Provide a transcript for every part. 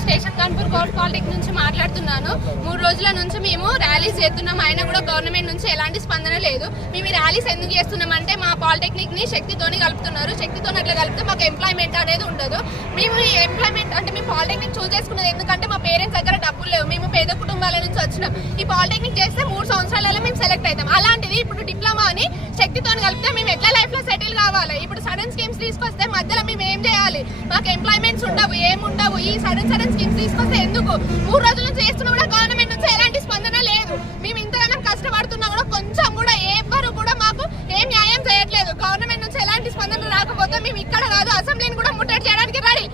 Station Kanpur court polytechnic నుంచి మాట్లాడుతున్నాను. 3 రోజుల నుంచి మేము ర్యాలీస్ చేస్తున్నాం, అయినా కూడా గవర్నమెంట్ నుంచి ఎలాంటి స్పందన లేదు. మేము ఈ ర్యాలీస్ ఎందుకు చేస్తున్నామంటే మా పాలిటెక్నిక్ ని శక్తితోని కలుపుతున్నారు. శక్తితోని అట్లా కలిపితే మాకు ఎంప్లాయ్మెంట్ అనేది ఉండదు. మేము ఈ ఎంప్లాయ్మెంట్ అంటే మేము పాలిటెక్నిక్ చూస్ చేసుకున్నది ఎందుకంటే మా పేరెంట్స్ దగ్గర డబ్బులు లేవు, మేము పేద కుటుంబాల నుంచి వచ్చినాం. ఈ పాలిటెక్నిక్ చేస్తే 3 సంవత్సరాలలో మేము సెలెక్ట్ అవుతాం. అలాంటిది ఇప్పుడు డిప్లొమా అని శక్తితోని కలిపితే మేము ఎట్లా లైఫ్ లో సెటిల్ కావాలి? ఇప్పుడు సడన్ స్కీమ్స్ తీసుకొస్తే మధ్యలో మేము ఏం చేయాలి? మాకు ఎంప్లాయ్మెంట్స్ ఉండవు, ఏముండవు. ఈ సడన్ స్కీమ్స్ తీసుకొస్తే ఎందుకు? 3 రోజుల నుంచి చేస్తున్నా కూడా గవర్నమెంట్ నుంచి ఎలాంటి స్పందన లేదు. మేము ఇంతగానో కష్టపడుతున్నా కూడా కొంచెం కూడా ఎవ్వరు కూడా మాకు ఏం న్యాయం చేయట్లేదు. గవర్నమెంట్ నుంచి ఎలాంటి స్పందన రాకపోతే మేము ఇక్కడ కాదు అసెంబ్లీని కూడా ముట్టడి చేయడానికి రెడీ.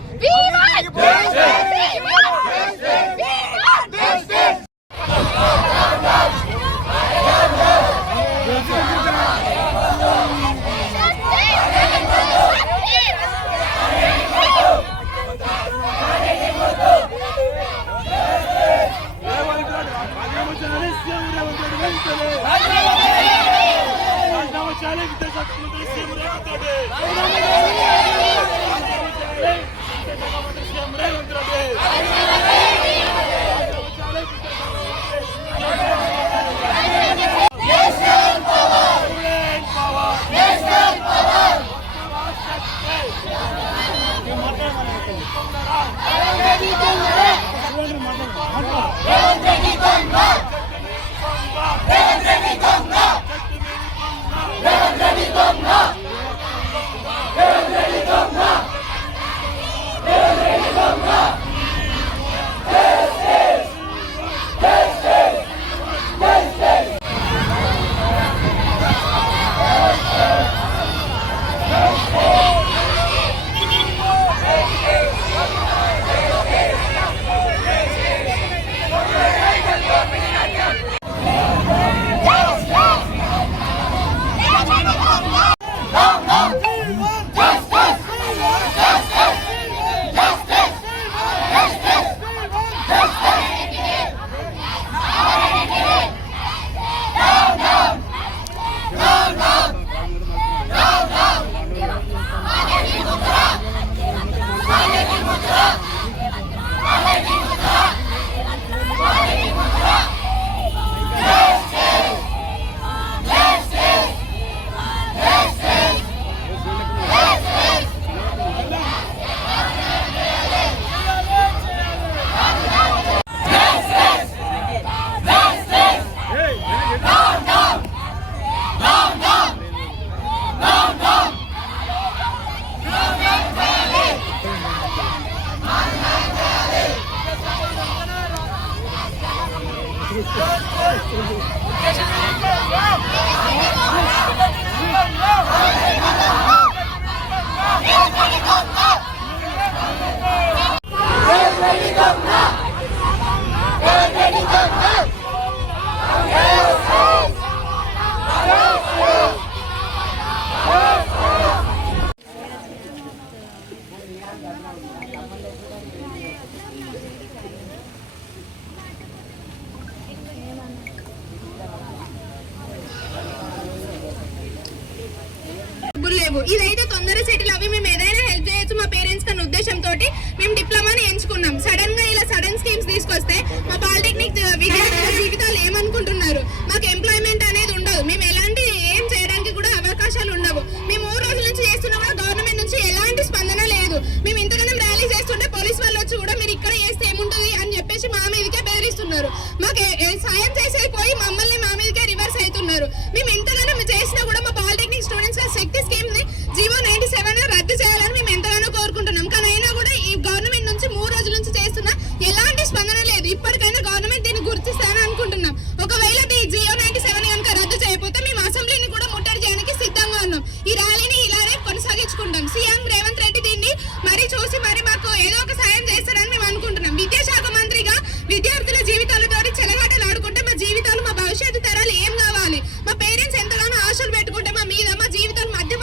ఇదైతే తొందర సెటిల్ అవి మేము ఏదైనా హెల్ప్ చేయొచ్చు మా పేరెంట్స్ కన్నా ఉద్దేశంతో మేము డిప్లొమాని ఎంచుకున్నాం. సడన్ గా ఇలా సడన్ స్కీమ్స్ తీసుకొస్తే మా పాలిటెక్నిక్ విద్యార్థుల జీవితాలు ఏమనుకుంటున్నారు? మాకు ఎంప్లాయ్మెంట్ అనేది ఉండదు, మేము ఎలాంటి ఏం చేయడానికి కూడా అవకాశాలు ఉండవు. మేము 3 రోజుల నుంచి చేస్తున్నాం, గవర్నమెంట్ నుంచి ఎలాంటి స్పందన లేదు. మేము ఇంతగానో ర్యాలీ చేస్తుంటే పోలీస్ వాళ్ళు వచ్చి కూడా మీరు ఇక్కడ చేస్తే ఏముంటుంది అని చెప్పేసి మా మీదకే బెదిరిస్తున్నారు. చేస్తున్నారు. మాకు సాయం చేసేది పోయి మమ్మల్ని మా మీదకే రివర్స్ అవుతున్నారు. మేము ఎంతగానో చేసినా కూడా మా పాలిటెక్నిక్ స్టూడెంట్స్ శక్తి స్కీమ్ ని జీవో 97 రద్దు చేయాలని మేము ఎంతగానో కోరుకుంటున్నాం. కానీ అయినా కూడా ఈ గవర్నమెంట్ నుంచి 3 రోజుల నుంచి చేస్తున్నా ఎలాంటి స్పందన లేదు. ఇప్పటికైనా గవర్నమెంట్ దీన్ని గుర్తిస్తారని అనుకుంటున్నాం. ఒకవేళ జీవో 97 కనుక రద్దు చేయకపోతే మేము అసెంబ్లీని కూడా ముట్టడి చేయడానికి సిద్ధంగా ఉన్నాం. ఈ ర్యాలీని ఇలానే కొనసాగించుకుంటాం. సీఎం రేవంత్ రెడ్డి దీన్ని మరి చూసి మరి మాకు ఏదో ఒక సాయం చేస్తారని మేము అనుకుంటున్నాం. విద్యాశాఖ మంత్రిగా విద్యార్థుల జీవితాలతో చెలగాటలు ఆడుకుంటే మా జీవితాలు మా భవిష్యత్తు తరాలు ఏం కావాలి? మా పేరెంట్స్ ఎంతగానో ఆశలు పెట్టుకుంటే మా మీద మా జీవితాలు మధ్యలో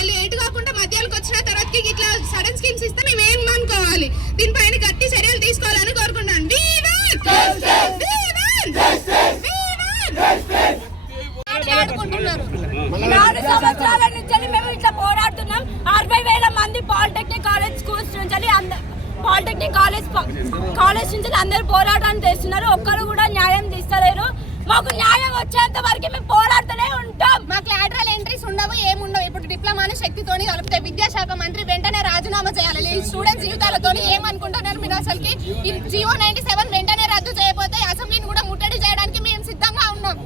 ఇలా ఎటు కాకుండా మధ్యాలకు వచ్చిన తర్వాతకి ఇట్లా సడన్ స్కీమ్స్ ఇస్తే మేము ఏం అనుకోవాలి? దీనిపైన గట్టి చర్యలు తీసుకోవాలని కోరుకుంటున్నాను. ఆడుకుంటున్నారు. 4 సంవత్సరాల నుంచి మేము ఇట్లా పోరాడుతున్నాం. 60,000 మంది పాలిటెక్నిక్ కాలేజ్ స్కూల్స్ నుంచి పాలిటెక్నిక్ కాలేజ్ నుంచి అందరు పోరాటాన్ని చేస్తున్నారు. ఒక్కరు కూడా న్యాయం తీస్తలేరు. మాకు న్యాయం వచ్చేంత వరకు మేము పోరాడుతూనే ఉంటాం. మాకు లాటరల్ ఎంట్రీస్ ఉండవు, ఏముండవు. ఇప్పుడు డిప్లొమాని శక్తితోని కలిపితే విద్యాశాఖ మంత్రి వెంటనే రాజీనామా చేయాలి. స్టూడెంట్ జీవితాలతో ఏమనుకుంటున్నారు మీరు? అసలుకి ఈ జీవో 97 వెంటనే రద్దు చేయకపోతే అసెంబ్లీని కూడా ముట్టడి చేయడానికి మేము సిద్ధంగా ఉన్నాం.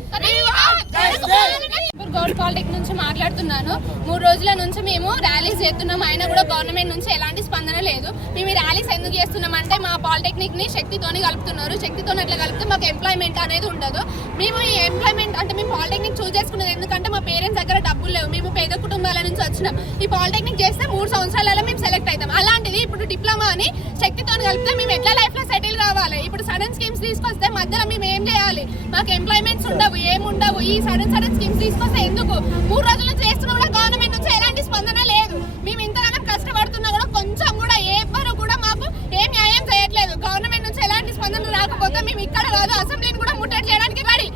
గౌడ్ పాలిటెక్ నుంచి మాట్లాడుతున్నాను. 3 రోజుల నుంచి మేము ర్యాలీస్ చేస్తున్నాం. అయినా కూడా గవర్నమెంట్ నుంచి ఎలాంటి స్పందన లేదు. మేము ఈ ర్యాలీస్ ఎందుకు చేస్తున్నామంటే మా పాలిటెక్నిక్ ని శక్తితోని కలుపుతున్నారు. శక్తితో అట్లా కలిపితే మాకు ఎంప్లాయ్మెంట్ అనేది ఉండదు. మేము ఈ ఎంప్లాయ్మెంట్ అంటే మేము పాలిటెక్నిక్ చూస్ చేసుకున్నది ఎందుకంటే మా పేరెంట్స్ దగ్గర డబ్బులు లేవు. మేము పేద కుటుంబాల నుంచి వచ్చినాం. ఈ పాలిటెక్నిక్ చేస్తే 3 సంవత్సరాలలో మేము సెలెక్ట్ అవుతాం. అలాంటిది ఇప్పుడు డిప్లొమా అని శక్తితోని కలిపితే మేము ఎట్లా లైఫ్ లో సెటిల్ కావాలి? ఇప్పుడు సడన్ స్కీమ్స్ తీసుకొస్తే మధ్యలో మేము ఏం చేయాలి? మాకు ఎంప్లాయ్మెంట్స్ ఉండవు, ఏముండవు. ఈ సడన్ స్కీమ్స్ తీసుకొస్తే ఎందుకు? 3 రోజుల నుంచి చేస్తున్నా కూడా గవర్నమెంట్ నుంచి ఎలాంటి స్పందన లేదు. మేము ఇంతగానో కష్టపడుతున్నా కూడా కొంచెం కూడా ఎవ్వరు కూడా మాకు ఏం న్యాయం చేయట్లేదు. గవర్నమెంట్ నుంచి ఎలాంటి స్పందన రాకపోతే మేము ఇక్కడ కాదు అసెంబ్లీని కూడా ముట్టడి చేయడానికి రెడీ.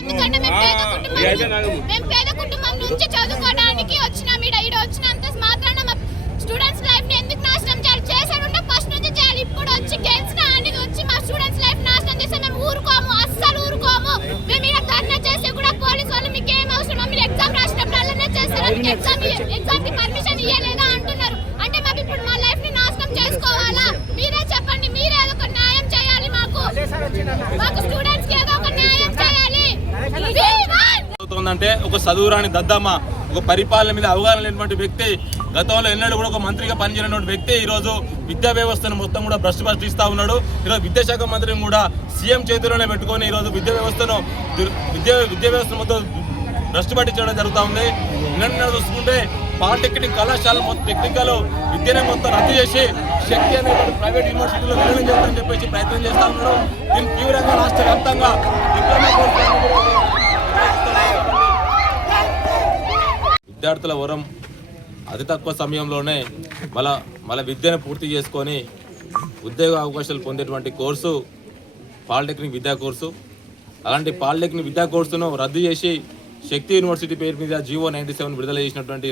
ఎందుకంటే మేము పేద కుటుంబం నుంచి చదువుకోవడానికి వచ్చినాం. ఈడ వచ్చినంత మాత్రాన మా స్టూడెంట్స్ లైఫ్ ని ఎందుకు నాశనం చేశారు? ఫస్ట్ నుంచి చేయాలి. ఇప్పుడు వచ్చి గెలిచిన అనేది వచ్చి మా స్టూడెంట్స్ లైఫ్ నాశనం చేస్తే మేము ఊరుకోము, అస్సలు ఊరుకోము. మేము ఇక్కడ ధర్నా చేస్తే కూడా పోలీసు వాళ్ళు మీకు ఏం అవసరం, మీరు ఎగ్జామ్ రాసినప్పుడు అలానే చేస్తారు, మీకు ఎగ్జామ్ కి పర్మిషన్ ఇవ్వలేదా అంటున్నారు. అంటే మాకు ఇప్పుడు మా లైఫ్ ని నాశనం చేసుకోవాలా? మీరే చెప్పండి. మీరే ఏదో ఒక న్యాయం చేయాలి. మాకు స్టూడెంట్స్ కి ఏదో ఒక న్యాయం చేయాలి. అంటే ఒక చదువురాని దద్దమ్మ, ఒక పరిపాలన మీద అవగాహన లేనటువంటి వ్యక్తి, గతంలో ఎన్నడూ కూడా ఒక మంత్రిగా పనిచేయనటువంటి వ్యక్తి ఈరోజు విద్యా వ్యవస్థను మొత్తం కూడా భ్రష్టు పట్టిస్తూ ఉన్నాడు. ఈరోజు విద్యాశాఖ మంత్రిని కూడా సీఎం చేతిలోనే పెట్టుకొని ఈరోజు విద్యా వ్యవస్థను మొత్తం భ్రష్టు పట్టించడం జరుగుతూ ఉంది. నిన్న చూసుకుంటే పాలిటెక్నిక్ కళాశాల టెక్నికల్ విద్యనే మొత్తం రద్దు చేసి శక్తి అనేటువంటి ప్రైవేట్ యూనివర్సిటీలో విలీనం చేస్తారని చెప్పేసి ప్రయత్నం చేస్తూ ఉన్నాడు. దీన్ని తీవ్రంగా రాష్ట్ర వ్యాప్తంగా విద్యార్థుల వరం అతి తక్కువ సమయంలోనే మళ్ళీ విద్యను పూర్తి చేసుకొని ఉద్యోగ అవకాశాలు పొందేటువంటి కోర్సు పాలిటెక్నిక్ విద్యా కోర్సు. అలాంటి పాలిటెక్నిక్ విద్యా కోర్సును రద్దు చేసి శక్తి యూనివర్సిటీ పేరు మీద జీవో 97 విడుదల చేసినటువంటి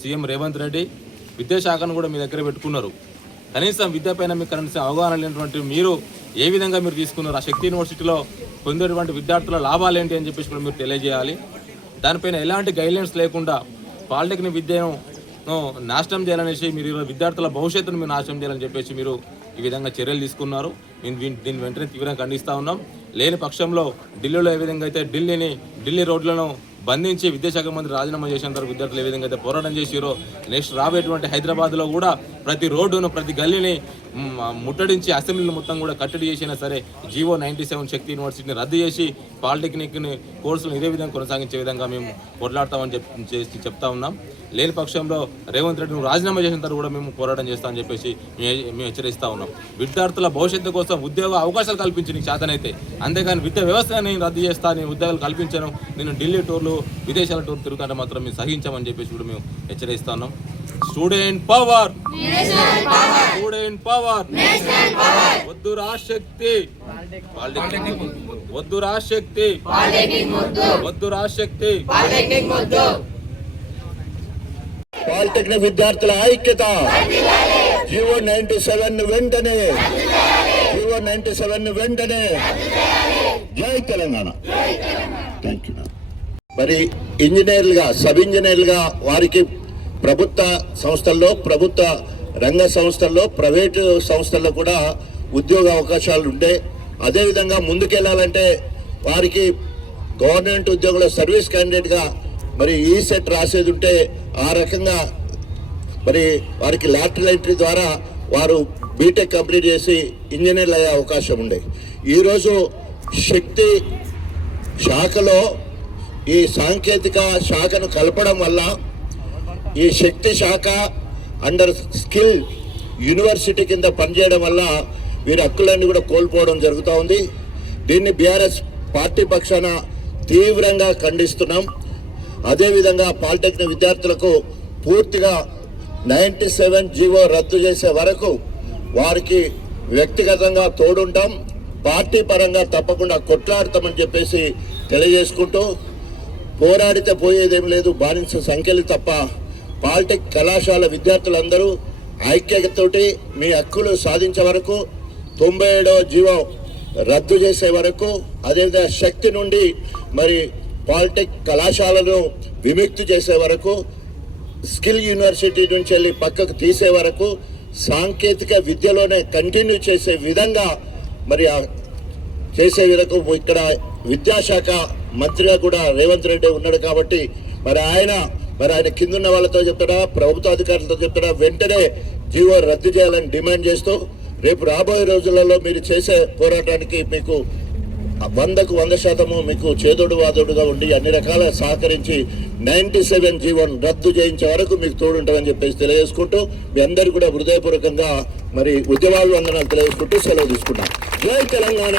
సీఎం రేవంత్ రెడ్డి విద్యాశాఖను కూడా మీ దగ్గర పెట్టుకున్నారు. కనీసం విద్యపైన మీకు కనీసం అవగాహన లేనటువంటి మీరు ఏ విధంగా మీరు తీసుకున్నారు? ఆ శక్తి యూనివర్సిటీలో పొందేటువంటి విద్యార్థుల లాభాలు ఏంటి అని చెప్పేసి కూడా మీరు తెలియజేయాలి. దానిపైన ఎలాంటి గైడ్లైన్స్ లేకుండా పాలిటెక్నిక్ విద్యను నాశనం చేయాలనేసి మీరు విద్యార్థుల భవిష్యత్తును మీరు నాశనం చేయాలని చెప్పేసి మీరు ఈ విధంగా చర్యలు తీసుకున్నారు. దీన్ని వెంటనే తీవ్రంగా ఖండిస్తూ ఉన్నాం. లేని పక్షంలో ఢిల్లీలో ఏ విధంగా అయితే ఢిల్లీ రోడ్లను బంధించి విద్యాశాఖ మంత్రి రాజీనామా చేసేంత విద్యార్థులు ఏ విధంగా అయితే పోరాటం చేసిరో నెక్స్ట్ రాబోయేటువంటి హైదరాబాద్లో కూడా ప్రతి రోడ్డును ప్రతి గల్లీని ముట్టడించి అసెంబ్లీని మొత్తం కూడా కట్టడి చేసినా సరే జీవో 97 శక్తి యూనివర్సిటీని రద్దు చేసి పాలిటెక్నిక్ని కోర్సులను ఇదే విధంగా కొనసాగించే విధంగా మేము పోరాడతామని చెప్తా ఉన్నాం. లేని పక్షంలో రేవంత్ రెడ్డిని రాజీనామా చేసిన తర్వాత కూడా మేము పోరాటం చేస్తామని చెప్పేసి మేము హెచ్చరిస్తూ ఉన్నాం. విద్యార్థుల భవిష్యత్తు కోసం ఉద్యోగ అవకాశాలు కల్పించి నీకు చేతనైతే, అంతేగాని విద్యా వ్యవస్థని రద్దు చేస్తా, నేను ఉద్యోగాలు కల్పించాను, నేను ఢిల్లీ టూర్లు విదేశాల టూర్ తిరుగుతుంటే మాత్రం మేము సహించామని చెప్పేసి కూడా మేము హెచ్చరిస్తా ఉన్నాం. స్టూడెంట్ పవర్, స్టూడెంట్ పవర్, వద్దు రాశక్తి, వద్దు రాశక్తి, వద్దు రాశక్తి. పాలిటెక్నిక్ విద్యార్థుల ఐక్యత, జీవో 97 వెంటనే, జీవో 97 వెంటనే. జై తెలంగాణ. Thank you. మరి ఇంజనీర్లుగా, సబ్ ఇంజనీర్లుగా వారికి ప్రభుత్వ సంస్థల్లో, ప్రభుత్వ రంగ సంస్థల్లో, ప్రైవేటు సంస్థల్లో కూడా ఉద్యోగ అవకాశాలు ఉంటాయి. అదేవిధంగా ముందుకెళ్ళాలంటే వారికి గవర్నమెంట్ ఉద్యోగుల సర్వీస్ క్యాండిడేట్గా మరి ఈ సెట్ రాసేది ఉంటే ఆ రకంగా మరి వారికి లాటరల్ ఎంట్రీ ద్వారా వారు బీటెక్ కంప్లీట్ చేసి ఇంజనీర్లు అయ్యే అవకాశం ఉండే. ఈరోజు శక్తి శాఖలో ఈ సాంకేతిక శాఖను కలపడం వల్ల ఈ శక్తి శాఖ అండర్ స్కిల్ యూనివర్సిటీ కింద పనిచేయడం వల్ల వీరి హక్కులన్నీ కూడా కోల్పోవడం జరుగుతూ ఉంది. దీన్ని బీఆర్ఎస్ పార్టీ పక్షాన తీవ్రంగా ఖండిస్తున్నాం. అదేవిధంగా పాలిటెక్నిక్ విద్యార్థులకు పూర్తిగా 97 జీవో రద్దు చేసే వరకు వారికి వ్యక్తిగతంగా తోడుంటాం, పార్టీ పరంగా తప్పకుండా కొట్లాడతామని చెప్పేసి తెలియజేసుకుంటూ, పోరాడితే పోయేదేం లేదు, బానిస సంఖ్యలు తప్ప పాలిటెక్ కళాశాల విద్యార్థులందరూ ఐక్యతతోటి మీ హక్కులు సాధించే వరకు 97వ జీవో రద్దు చేసే వరకు, అదేవిధంగా శక్తి నుండి మరి పాలిటెక్ కళాశాలను విముక్తి చేసే వరకు, స్కిల్ యూనివర్సిటీ నుంచి వెళ్ళి పక్కకు తీసే వరకు, సాంకేతిక విద్యలోనే కంటిన్యూ చేసే విధంగా మరి చేసే వరకు ఇక్కడ విద్యాశాఖ మంత్రిగా కూడా రేవంత్ రెడ్డి ఉన్నాడు కాబట్టి మరి ఆయన కింద ఉన్న వాళ్ళతో చెప్తాడా, ప్రభుత్వ అధికారులతో చెప్తాడా, వెంటనే జీవో రద్దు చేయాలని డిమాండ్ చేస్తూ రేపు రాబోయే రోజులలో మీరు చేసే పోరాటానికి మీకు 100% మీకు చేదోడు వాదోడుగా ఉండి అన్ని రకాల సహకరించి 97 జీవోను రద్దు చేయించే వరకు మీకు తోడుంటామని చెప్పేసి తెలియజేసుకుంటూ మీ అందరికీ కూడా హృదయపూర్వకంగా మరి ఉద్యమాలు వందనాలు తెలియజేసుకుంటూ సెలవు తీసుకున్నాం. జై తెలంగాణ.